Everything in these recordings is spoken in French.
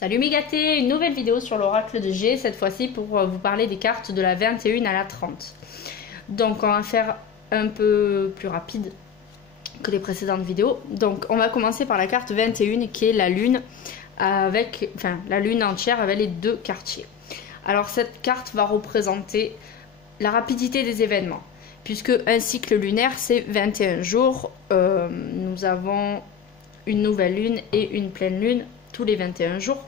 Salut mes gâtés, une nouvelle vidéo sur l'oracle de G, cette fois-ci pour vous parler des cartes de la 21 à la 30. Donc on va faire un peu plus rapide que les précédentes vidéos. Donc on va commencer par la carte 21 qui est la lune, la lune entière avec les deux quartiers. Alors cette carte va représenter la rapidité des événements, puisque un cycle lunaire c'est 21 jours, nous avons une nouvelle lune et une pleine lune tous les 21 jours.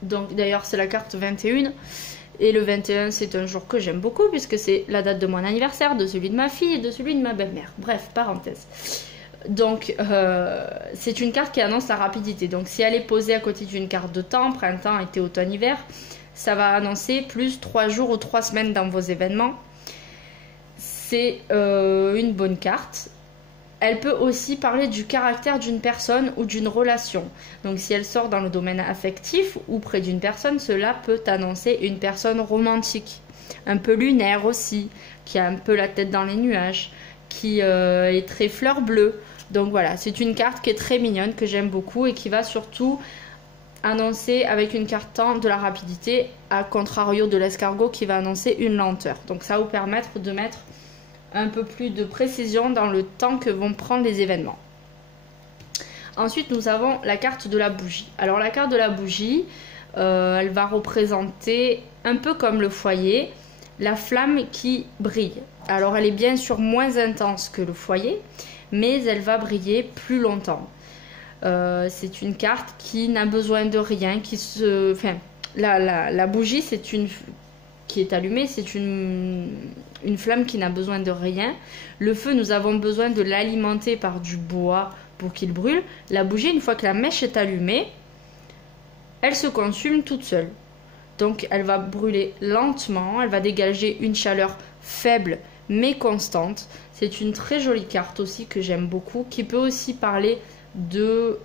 Donc d'ailleurs c'est la carte 21 et le 21 c'est un jour que j'aime beaucoup puisque c'est la date de mon anniversaire, de celui de ma fille et de celui de ma belle-mère. Bref, parenthèse. Donc c'est une carte qui annonce la rapidité. Donc si elle est posée à côté d'une carte de temps, printemps, été, automne, hiver, ça va annoncer plus 3 jours ou 3 semaines dans vos événements. C'est une bonne carte. Elle peut aussi parler du caractère d'une personne ou d'une relation. Donc si elle sort dans le domaine affectif ou près d'une personne, cela peut annoncer une personne romantique, un peu lunaire aussi, qui a un peu la tête dans les nuages, qui est très fleur bleue. Donc voilà, c'est une carte qui est très mignonne, que j'aime beaucoup et qui va surtout annoncer avec une carte temps de la rapidité, à contrario de l'escargot qui va annoncer une lenteur. Donc ça va vous permettre de mettre un peu plus de précision dans le temps que vont prendre les événements. Ensuite, nous avons la carte de la bougie. Alors la carte de la bougie, elle va représenter, un peu comme le foyer, la flamme qui brille. Alors elle est bien sûr moins intense que le foyer, mais elle va briller plus longtemps. C'est une carte qui n'a besoin de rien, la bougie, c'est une qui est allumée, c'est une flamme qui n'a besoin de rien. Le feu, nous avons besoin de l'alimenter par du bois pour qu'il brûle. La bougie, une fois que la mèche est allumée, elle se consume toute seule. Donc elle va brûler lentement, elle va dégager une chaleur faible mais constante. C'est une très jolie carte aussi que j'aime beaucoup, qui peut aussi parler de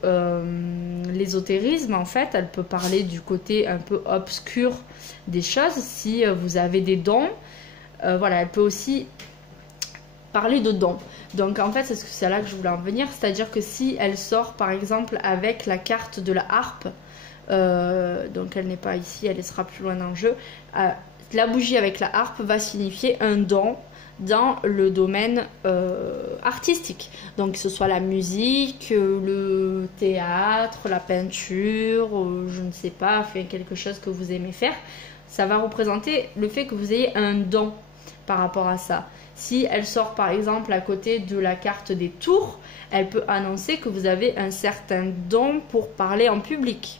l'ésotérisme. En fait, elle peut parler du côté un peu obscur des choses. Si vous avez des dons, voilà, elle peut aussi parler de dons. Donc en fait, c'est là que je voulais en venir, c'est-à-dire que si elle sort par exemple avec la carte de la harpe, donc elle n'est pas ici, elle sera plus loin dans le jeu, la bougie avec la harpe va signifier un don dans le domaine artistique, donc que ce soit la musique, le théâtre, la peinture, je ne sais pas, quelque chose que vous aimez faire, ça va représenter le fait que vous ayez un don par rapport à ça. Si elle sort par exemple à côté de la carte des tours, elle peut annoncer que vous avez un certain don pour parler en public.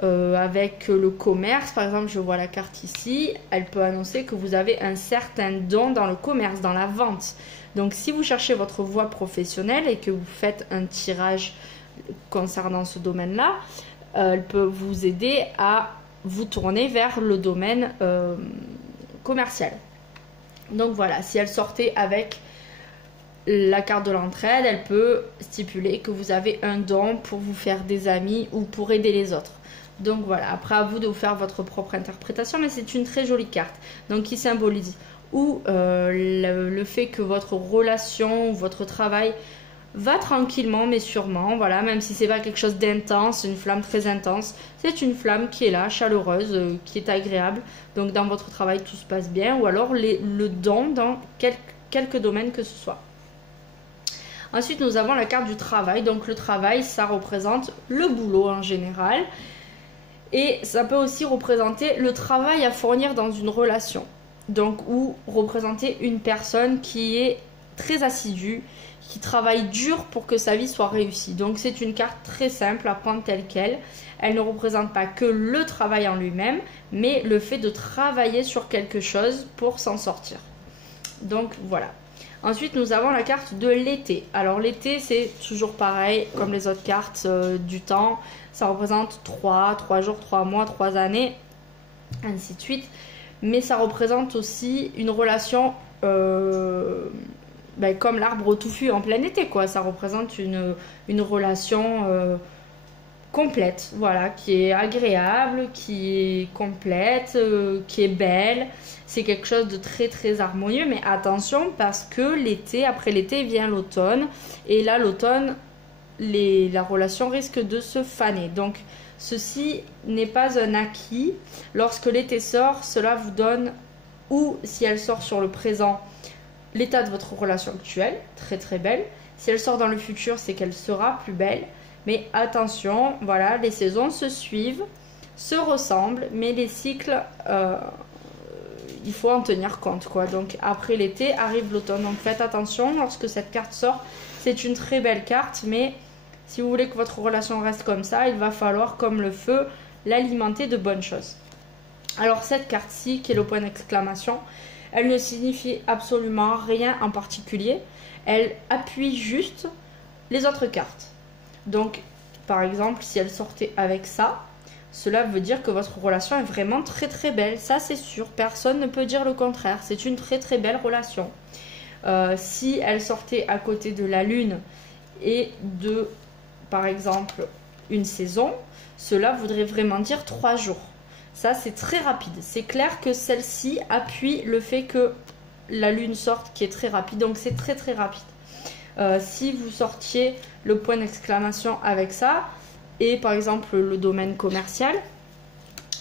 Avec le commerce, par exemple, je vois la carte ici, elle peut annoncer que vous avez un certain don dans le commerce, dans la vente. Donc si vous cherchez votre voie professionnelle et que vous faites un tirage concernant ce domaine-là, elle peut vous aider à vous tourner vers le domaine commercial. Donc voilà, si elle sortait avec la carte de l'entraide, elle peut stipuler que vous avez un don pour vous faire des amis ou pour aider les autres. Donc voilà, après à vous de vous faire votre propre interprétation, mais c'est une très jolie carte. Donc qui symbolise ou le fait que votre relation, votre travail va tranquillement mais sûrement, voilà, même si c'est pas quelque chose d'intense, une flamme très intense, c'est une flamme qui est là, chaleureuse, qui est agréable. Donc dans votre travail tout se passe bien, ou alors le don dans quelques domaines que ce soit. Ensuite nous avons la carte du travail. Donc le travail, ça représente le boulot en général. Et ça peut aussi représenter le travail à fournir dans une relation. Donc, ou représenter une personne qui est très assidue, qui travaille dur pour que sa vie soit réussie. Donc, c'est une carte très simple à prendre telle qu'elle. Elle ne représente pas que le travail en lui-même, mais le fait de travailler sur quelque chose pour s'en sortir. Donc, voilà. Ensuite, nous avons la carte de l'été. Alors, l'été, c'est toujours pareil, comme les autres cartes du temps. Ça représente 3 jours, 3 mois, 3 années, ainsi de suite. Mais ça représente aussi une relation comme l'arbre touffu en plein été, quoi. Ça représente une relation complète, voilà, qui est agréable, qui est complète, qui est belle. C'est quelque chose de très très harmonieux, mais attention parce que l'été, après l'été vient l'automne, et là l'automne, la relation risque de se faner. Donc Ceci n'est pas un acquis. Lorsque l'été sort, cela vous donne, ou si elle sort sur le présent, l'état de votre relation actuelle, très très belle. Si elle sort dans le futur, c'est qu'elle sera plus belle. Mais attention, voilà, les saisons se suivent, se ressemblent, mais les cycles, il faut en tenir compte, quoi. Donc après l'été, arrive l'automne. Donc faites attention lorsque cette carte sort. C'est une très belle carte, mais si vous voulez que votre relation reste comme ça, il va falloir, comme le feu, l'alimenter de bonnes choses. Alors cette carte-ci, qui est le point d'exclamation, elle ne signifie absolument rien en particulier. Elle appuie juste les autres cartes. Donc, par exemple, si elle sortait avec ça, cela veut dire que votre relation est vraiment très très belle. Ça, c'est sûr. Personne ne peut dire le contraire. C'est une très très belle relation. Si elle sortait à côté de la lune et de, par exemple, une saison, cela voudrait vraiment dire 3 jours. Ça, c'est très rapide. C'est clair que celle-ci appuie le fait que la lune sorte, qui est très rapide. Donc, c'est très très rapide. Si vous sortiez le point d'exclamation avec ça, et par exemple le domaine commercial,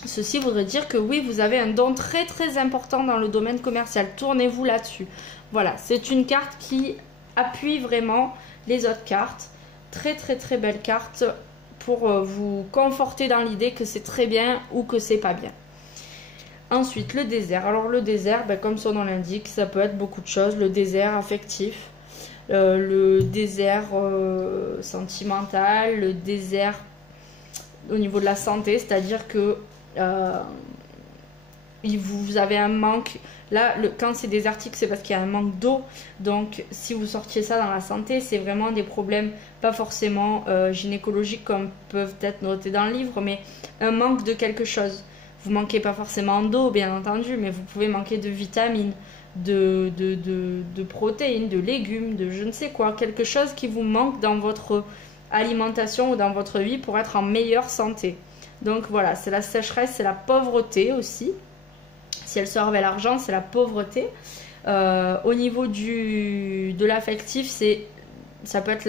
ceci voudrait dire que oui, vous avez un don très très important dans le domaine commercial. Tournez-vous là-dessus. Voilà, c'est une carte qui appuie vraiment les autres cartes. Très très très belle carte pour vous conforter dans l'idée que c'est très bien ou que c'est pas bien. Ensuite, le désert. Alors le désert, comme son nom l'indique, ça peut être beaucoup de choses. Le désert affectif, le désert sentimental, le désert au niveau de la santé, c'est-à-dire que vous avez un manque. Là, quand c'est désertique, c'est parce qu'il y a un manque d'eau. Donc, si vous sortiez ça dans la santé, c'est vraiment des problèmes, pas forcément gynécologiques comme peuvent être notés dans le livre, mais un manque de quelque chose. Vous manquez pas forcément d'eau, bien entendu, mais vous pouvez manquer de vitamines, de protéines, de légumes, de je ne sais quoi. Quelque chose qui vous manque dans votre alimentation ou dans votre vie pour être en meilleure santé. Donc voilà, c'est la sécheresse, c'est la pauvreté aussi. Si elle sort avec l'argent, c'est la pauvreté. Au niveau de l'affectif, ça peut être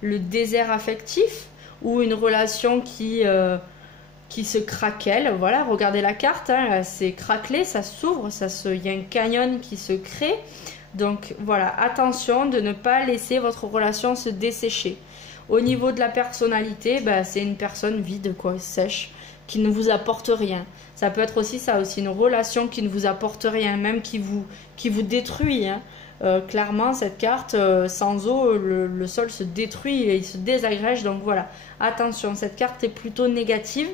le désert affectif ou une relation qui se craquelle. Voilà, regardez la carte, hein, c'est craquelé, ça s'ouvre, il y a un canyon qui se crée. Donc voilà, attention de ne pas laisser votre relation se dessécher. Au niveau de la personnalité, c'est une personne vide, quoi, sèche, qui ne vous apporte rien. Ça peut être aussi ça, aussi une relation qui ne vous apporte rien, même qui vous détruit. Hein. Clairement, cette carte, sans eau, le sol se détruit et il se désagrège. Donc voilà, attention, cette carte est plutôt négative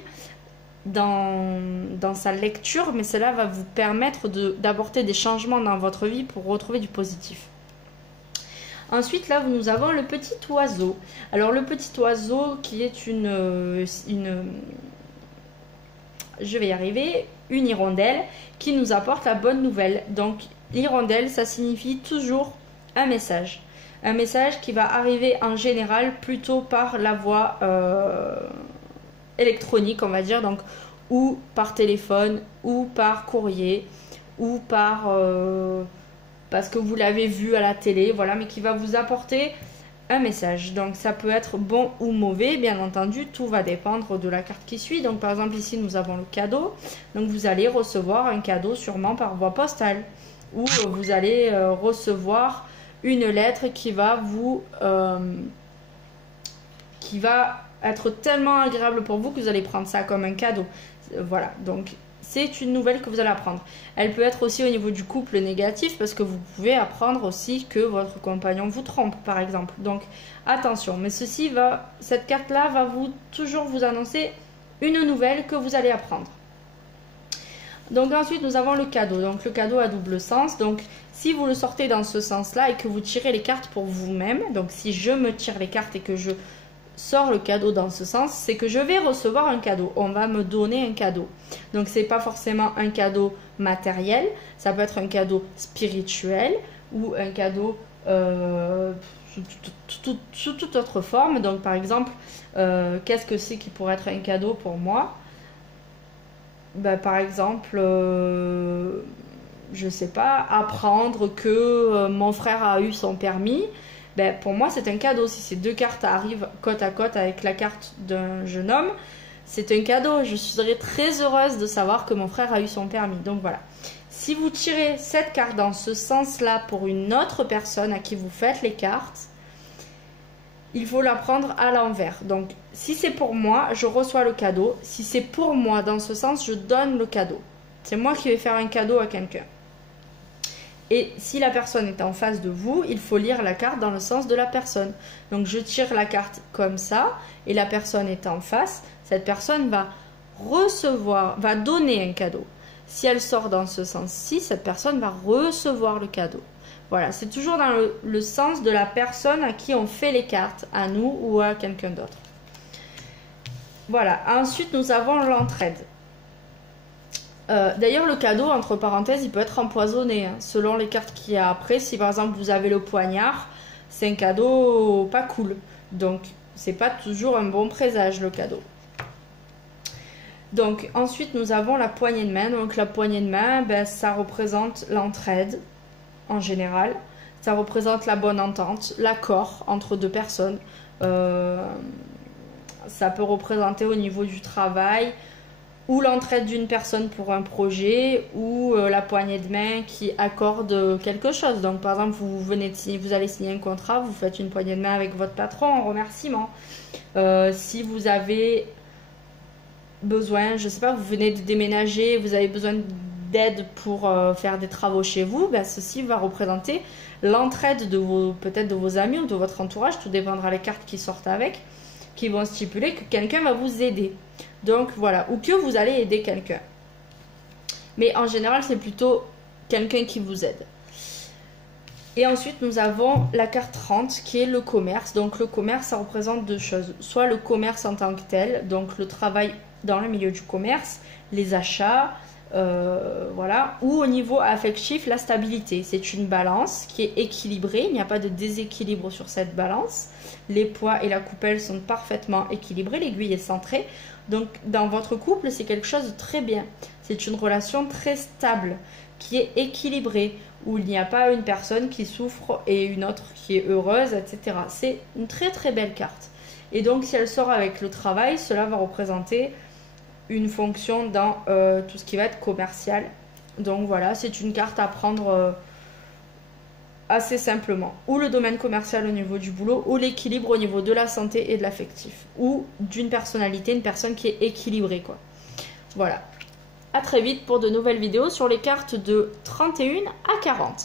dans sa lecture, mais cela va vous permettre d'apporter des changements dans votre vie pour retrouver du positif. Ensuite, là, nous avons le petit oiseau. Alors, le petit oiseau qui est je vais y arriver, une hirondelle qui nous apporte la bonne nouvelle. Donc, l'hirondelle, ça signifie toujours un message. Un message qui va arriver en général plutôt par la voie électronique, on va dire, donc, ou par téléphone, ou par courrier, ou par... parce que vous l'avez vu à la télé, voilà, mais qui va vous apporter un message. Donc ça peut être bon ou mauvais, bien entendu, tout va dépendre de la carte qui suit. Donc par exemple ici nous avons le cadeau, donc vous allez recevoir un cadeau sûrement par voie postale, ou vous allez recevoir une lettre qui va être tellement agréable pour vous que vous allez prendre ça comme un cadeau. Voilà, donc c'est une nouvelle que vous allez apprendre. Elle peut être aussi au niveau du couple négatif parce que vous pouvez apprendre aussi que votre compagnon vous trompe par exemple. Donc attention, mais cette carte-là va toujours vous annoncer une nouvelle que vous allez apprendre. Donc ensuite nous avons le cadeau. Donc le cadeau a double sens. Donc si vous le sortez dans ce sens-là et que vous tirez les cartes pour vous-même, donc si je me tire les cartes et que je sors le cadeau dans ce sens, c'est que je vais recevoir un cadeau. On va me donner un cadeau. Donc c'est pas forcément un cadeau matériel, ça peut être un cadeau spirituel ou un cadeau sous toute autre forme. Donc par exemple, qu'est-ce que c'est qui pourrait être un cadeau pour moi? Par exemple, je sais pas, apprendre que mon frère a eu son permis. Pour moi c'est un cadeau. Si ces deux cartes arrivent côte à côte avec la carte d'un jeune homme, c'est un cadeau. Je serais très heureuse de savoir que mon frère a eu son permis. Donc voilà. Si vous tirez cette carte dans ce sens-là pour une autre personne à qui vous faites les cartes, il faut la prendre à l'envers. Donc, si c'est pour moi, je reçois le cadeau. Si c'est pour moi, dans ce sens, je donne le cadeau. C'est moi qui vais faire un cadeau à quelqu'un. Et si la personne est en face de vous, il faut lire la carte dans le sens de la personne. Donc, je tire la carte comme ça, et la personne est en face. Cette personne va recevoir, va donner un cadeau. Si elle sort dans ce sens-ci, cette personne va recevoir le cadeau. Voilà, c'est toujours dans le sens de la personne à qui on fait les cartes, à nous ou à quelqu'un d'autre. Voilà, ensuite nous avons l'entraide. D'ailleurs, le cadeau, entre parenthèses, il peut être empoisonné, hein, selon les cartes qu'il y a après. Si par exemple vous avez le poignard, c'est un cadeau pas cool. Donc, c'est pas toujours un bon présage, le cadeau. Donc, ensuite, nous avons la poignée de main. Donc, la poignée de main, ben, ça représente l'entraide. En général, ça représente la bonne entente, l'accord entre deux personnes. Ça peut représenter au niveau du travail ou l'entraide d'une personne pour un projet ou la poignée de main qui accorde quelque chose. Donc par exemple, vous allez signer un contrat, vous faites une poignée de main avec votre patron en remerciement. Si vous avez besoin, je sais pas, vous venez de déménager, vous avez besoin d'aide pour faire des travaux chez vous, ben, ceci va représenter l'entraide de peut-être de vos amis ou de votre entourage, tout dépendra des cartes qui sortent avec, qui vont stipuler que quelqu'un va vous aider. Donc voilà, ou que vous allez aider quelqu'un. Mais en général, c'est plutôt quelqu'un qui vous aide. Et ensuite, nous avons la carte 30 qui est le commerce. Donc le commerce, ça représente deux choses. Soit le commerce en tant que tel, donc le travail dans le milieu du commerce, les achats, voilà, ou au niveau affectif, la stabilité. C'est une balance qui est équilibrée, il n'y a pas de déséquilibre sur cette balance. Les poids et la coupelle sont parfaitement équilibrés, l'aiguille est centrée. Donc dans votre couple, c'est quelque chose de très bien. C'est une relation très stable, qui est équilibrée, où il n'y a pas une personne qui souffre et une autre qui est heureuse, etc. C'est une très très belle carte. Et donc si elle sort avec le travail, cela va représenter une fonction dans tout ce qui va être commercial. Donc voilà, c'est une carte à prendre assez simplement. Ou le domaine commercial au niveau du boulot, ou l'équilibre au niveau de la santé et de l'affectif. Ou d'une personnalité, une personne qui est équilibrée, quoi. Voilà. À très vite pour de nouvelles vidéos sur les cartes de 31 à 40.